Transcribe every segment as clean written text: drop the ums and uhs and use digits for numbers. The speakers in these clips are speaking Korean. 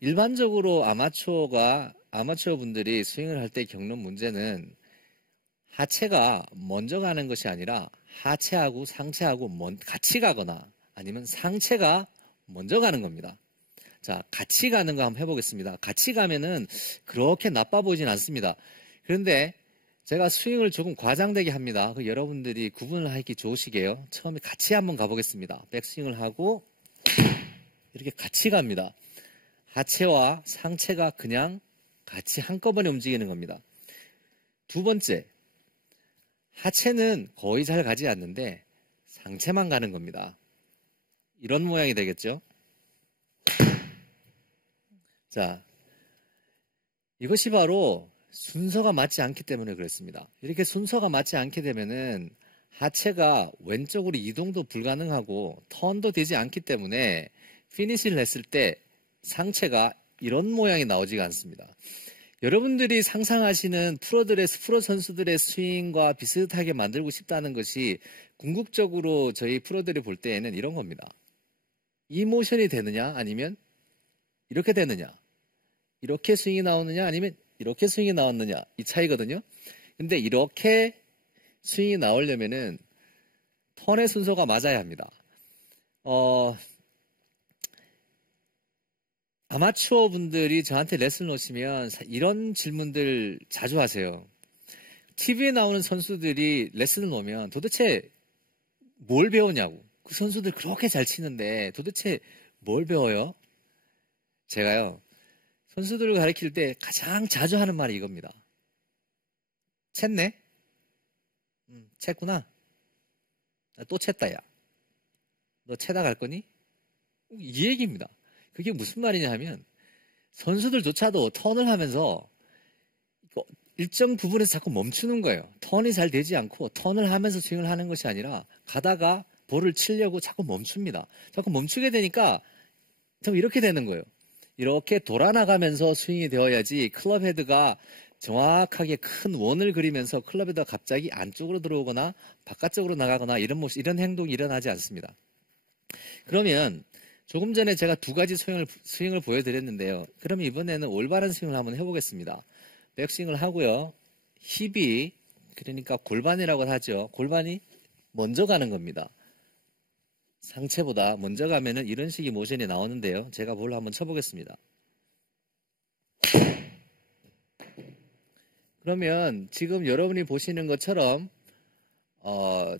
일반적으로 아마추어 분들이 스윙을 할 때 겪는 문제는 하체가 먼저 가는 것이 아니라 하체하고 상체하고 같이 가거나 아니면 상체가 먼저 가는 겁니다. 자, 같이 가는 거 한번 해보겠습니다. 같이 가면은 그렇게 나빠 보이진 않습니다. 그런데 제가 스윙을 조금 과장되게 합니다. 여러분들이 구분을 하기 좋으시게요. 처음에 같이 한번 가보겠습니다. 백스윙을 하고 이렇게 같이 갑니다. 하체와 상체가 그냥 같이 한꺼번에 움직이는 겁니다. 두 번째, 하체는 거의 잘 가지 않는데 상체만 가는 겁니다. 이런 모양이 되겠죠? 자, 이것이 바로 순서가 맞지 않기 때문에 그렇습니다. 이렇게 순서가 맞지 않게 되면은 하체가 왼쪽으로 이동도 불가능하고 턴도 되지 않기 때문에 피니시를 했을 때 상체가 이런 모양이 나오지가 않습니다. 여러분들이 상상하시는 프로 선수들의 스윙과 비슷하게 만들고 싶다는 것이 궁극적으로 저희 프로들이 볼 때에는 이런 겁니다. 이 모션이 되느냐 아니면 이렇게 되느냐, 이렇게 스윙이 나오느냐 아니면 이렇게 스윙이 나왔느냐, 이 차이거든요. 근데 이렇게 스윙이 나오려면은 턴의 순서가 맞아야 합니다. 아마추어 분들이 저한테 레슨을 오시면 이런 질문들 자주 하세요. TV에 나오는 선수들이 레슨을 오면 도대체 뭘 배우냐고. 그 선수들 그렇게 잘 치는데 도대체 뭘 배워요? 제가요, 선수들을 가르칠 때 가장 자주 하는 말이 이겁니다. 챘네? 챘구나. 또 챘다, 야. 너 채다 갈 거니? 이 얘기입니다. 그게 무슨 말이냐 하면 선수들조차도 턴을 하면서 일정 부분에서 자꾸 멈추는 거예요. 턴이 잘 되지 않고 턴을 하면서 스윙을 하는 것이 아니라 가다가 볼을 치려고 자꾸 멈춥니다. 자꾸 멈추게 되니까 이렇게 되는 거예요. 이렇게 돌아나가면서 스윙이 되어야지 클럽 헤드가 정확하게 큰 원을 그리면서 클럽 헤드가 갑자기 안쪽으로 들어오거나 바깥쪽으로 나가거나 이런 행동이 일어나지 않습니다. 그러면 조금 전에 제가 두 가지 스윙을 보여드렸는데요. 그럼 이번에는 올바른 스윙을 한번 해보겠습니다. 백스윙을 하고요. 힙이, 그러니까 골반이라고 하죠. 골반이 먼저 가는 겁니다. 상체보다 먼저 가면은 이런 식의 모션이 나오는데요. 제가 볼을 한번 쳐보겠습니다. 그러면 지금 여러분이 보시는 것처럼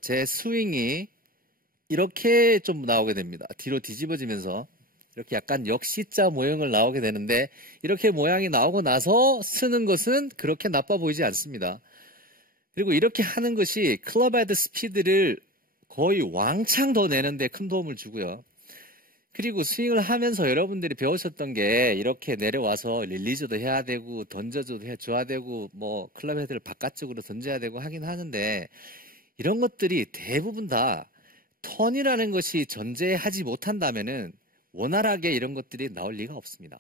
제 스윙이 이렇게 좀 나오게 됩니다. 뒤로 뒤집어지면서 이렇게 약간 역시자 모형을 나오게 되는데 이렇게 모양이 나오고 나서 쓰는 것은 그렇게 나빠 보이지 않습니다. 그리고 이렇게 하는 것이 클럽 헤드 스피드를 거의 왕창 더 내는데 큰 도움을 주고요. 그리고 스윙을 하면서 여러분들이 배우셨던 게 이렇게 내려와서 릴리즈도 해야 되고 던져줘도 해줘야 되고 뭐 클럽 헤드를 바깥쪽으로 던져야 되고 하긴 하는데 이런 것들이 대부분 다 턴이라는 것이 존재하지 못한다면은 원활하게 이런 것들이 나올 리가 없습니다.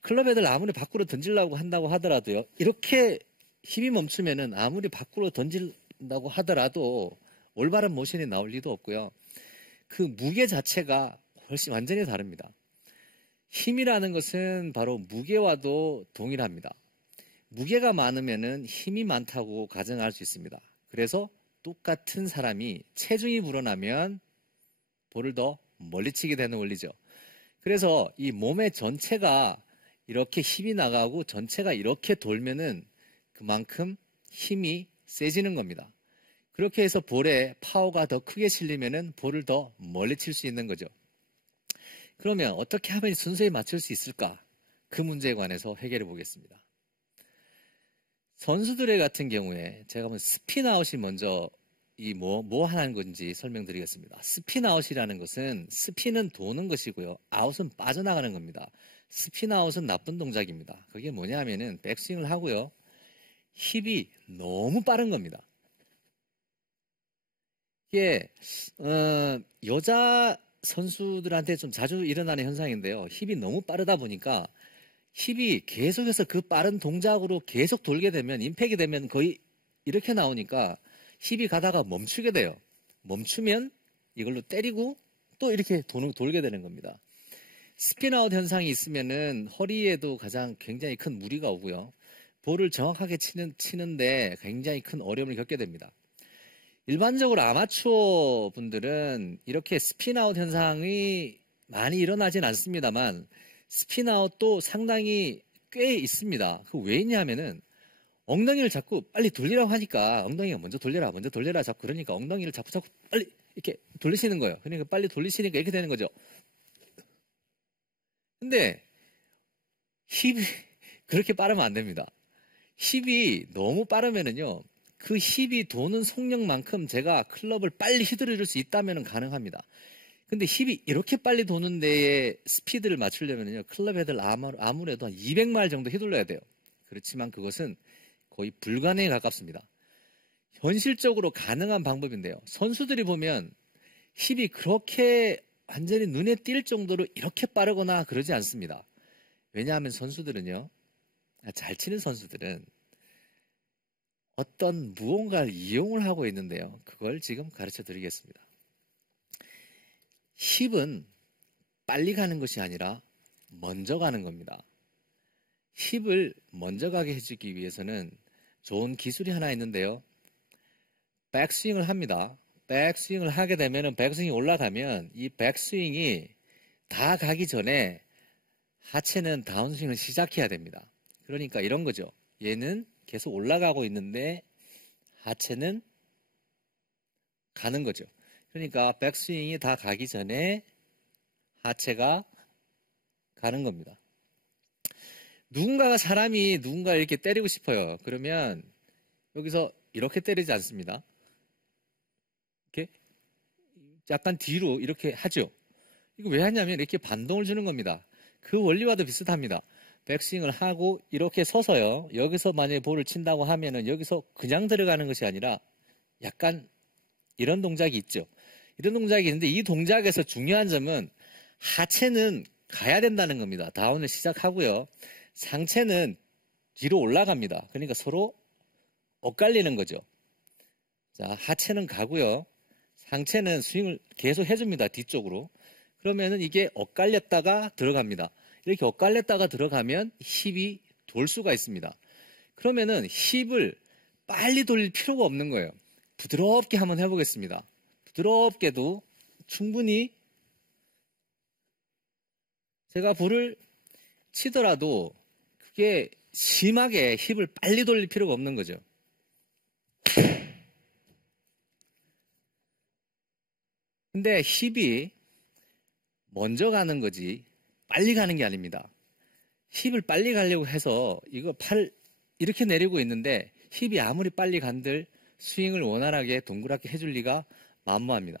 클럽 헤드를 아무리 밖으로 던지려고 한다고 하더라도요. 이렇게 힘이 멈추면은 아무리 밖으로 던진다고 하더라도 올바른 모션이 나올 리도 없고요. 그 무게 자체가 훨씬 완전히 다릅니다. 힘이라는 것은 바로 무게와도 동일합니다. 무게가 많으면은 힘이 많다고 가정할 수 있습니다. 그래서 똑같은 사람이 체중이 불어나면 볼을 더 멀리 치게 되는 원리죠. 그래서 이 몸의 전체가 이렇게 힘이 나가고 전체가 이렇게 돌면은 그만큼 힘이 세지는 겁니다. 그렇게 해서 볼에 파워가 더 크게 실리면은 볼을 더 멀리 칠 수 있는 거죠. 그러면 어떻게 하면 순서에 맞출 수 있을까? 그 문제에 관해서 해결해 보겠습니다. 선수들 같은 경우에 제가 한번 스피나웃이 먼저 뭐 하는 건지 설명드리겠습니다. 스피나웃이라는 것은 스피는 도는 것이고요. 아웃은 빠져나가는 겁니다. 스피나웃은 나쁜 동작입니다. 그게 뭐냐 하면은 백스윙을 하고요. 힙이 너무 빠른 겁니다. 이게 여자 선수들한테 좀 자주 일어나는 현상인데요. 힙이 너무 빠르다 보니까 힙이 계속해서 그 빠른 동작으로 계속 돌게 되면 임팩이 되면 거의 이렇게 나오니까 힙이 가다가 멈추게 돼요. 멈추면 이걸로 때리고 또 이렇게 돌게 되는 겁니다. 스피나웃 현상이 있으면은 허리에도 가장 굉장히 큰 무리가 오고요. 볼을 정확하게 치는데 굉장히 큰 어려움을 겪게 됩니다. 일반적으로 아마추어 분들은 이렇게 스피나웃 현상이 많이 일어나진 않습니다만 스피나웃도 상당히 꽤 있습니다. 그 왜 있냐면은 엉덩이를 자꾸 빨리 돌리라고 하니까 엉덩이가 먼저 돌려라 자꾸 그러니까 엉덩이를 자꾸 빨리 이렇게 돌리시는 거예요. 그러니까 빨리 돌리시니까 이렇게 되는 거죠. 근데 힙이 그렇게 빠르면 안 됩니다. 힙이 너무 빠르면은요, 그 힙이 도는 속력만큼 제가 클럽을 빨리 휘두르줄 수 있다면 가능합니다. 근데 힙이 이렇게 빨리 도는 데에 스피드를 맞추려면요, 클럽 헤드를 아무래도 한 200마일 정도 휘둘러야 돼요. 그렇지만 그것은 거의 불가능에 가깝습니다. 현실적으로 가능한 방법인데요. 선수들이 보면 힙이 그렇게 완전히 눈에 띌 정도로 이렇게 빠르거나 그러지 않습니다. 왜냐하면 선수들은요, 잘 치는 선수들은 어떤 무언가를 이용을 하고 있는데요. 그걸 지금 가르쳐 드리겠습니다. 힙은 빨리 가는 것이 아니라 먼저 가는 겁니다. 힙을 먼저 가게 해주기 위해서는 좋은 기술이 하나 있는데요. 백스윙을 합니다. 백스윙을 하게 되면 백스윙이 올라가면 이 백스윙이 다 가기 전에 하체는 다운스윙을 시작해야 됩니다. 그러니까 이런 거죠. 얘는 계속 올라가고 있는데 하체는 가는 거죠. 그러니까 백스윙이 다 가기 전에 하체가 가는 겁니다. 사람이 누군가를 이렇게 때리고 싶어요. 그러면 여기서 이렇게 때리지 않습니다. 이렇게 약간 뒤로 이렇게 하죠. 이거 왜 하냐면 이렇게 반동을 주는 겁니다. 그 원리와도 비슷합니다. 백스윙을 하고 이렇게 서서요. 여기서 만약에 볼을 친다고 하면은 여기서 그냥 들어가는 것이 아니라 약간 이런 동작이 있죠. 이런 동작이 있는데 이 동작에서 중요한 점은 하체는 가야 된다는 겁니다. 다운을 시작하고요. 상체는 뒤로 올라갑니다. 그러니까 서로 엇갈리는 거죠. 자, 하체는 가고요. 상체는 스윙을 계속 해줍니다. 뒤쪽으로. 그러면은 이게 엇갈렸다가 들어갑니다. 이렇게 엇갈렸다가 들어가면 힙이 돌 수가 있습니다. 그러면은 힙을 빨리 돌릴 필요가 없는 거예요. 부드럽게 한번 해보겠습니다. 부드럽게도 충분히 제가 볼을 치더라도 그게 심하게 힙을 빨리 돌릴 필요가 없는 거죠. 근데 힙이 먼저 가는 거지 빨리 가는 게 아닙니다. 힙을 빨리 가려고 해서 이거 팔 이렇게 내리고 있는데 힙이 아무리 빨리 간들 스윙을 원활하게 동그랗게 해줄 리가 만무합니다.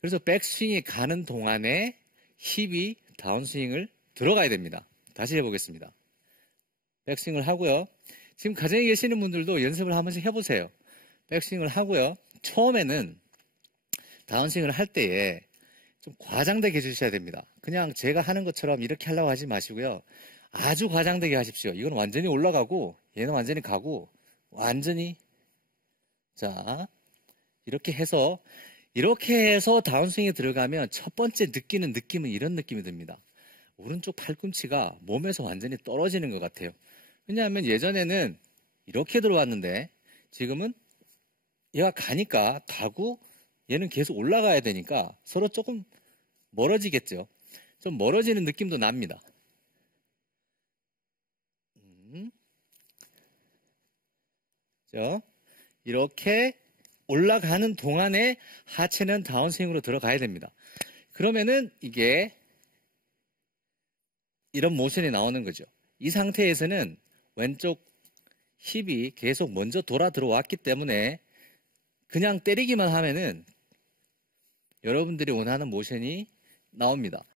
그래서 백스윙이 가는 동안에 힙이 다운스윙을 들어가야 됩니다. 다시 해보겠습니다. 백스윙을 하고요. 지금 가정에 계시는 분들도 연습을 한 번씩 해보세요. 백스윙을 하고요. 처음에는 다운스윙을 할 때에 좀 과장되게 해주셔야 됩니다. 그냥 제가 하는 것처럼 이렇게 하려고 하지 마시고요. 아주 과장되게 하십시오. 이건 완전히 올라가고 얘는 완전히 가고 완전히 자 이렇게 해서 다운스윙에 들어가면 첫 번째 느끼는 느낌은 이런 느낌이 듭니다. 오른쪽 팔꿈치가 몸에서 완전히 떨어지는 것 같아요. 왜냐하면 예전에는 이렇게 들어왔는데 지금은 얘가 가고 얘는 계속 올라가야 되니까 서로 조금 멀어지겠죠. 좀 멀어지는 느낌도 납니다. 이렇게 올라가는 동안에 하체는 다운스윙으로 들어가야 됩니다. 그러면은 이게 이런 모션이 나오는 거죠. 이 상태에서는 왼쪽 힙이 계속 먼저 돌아 들어왔기 때문에 그냥 때리기만 하면은 여러분들이 원하는 모션이 나옵니다.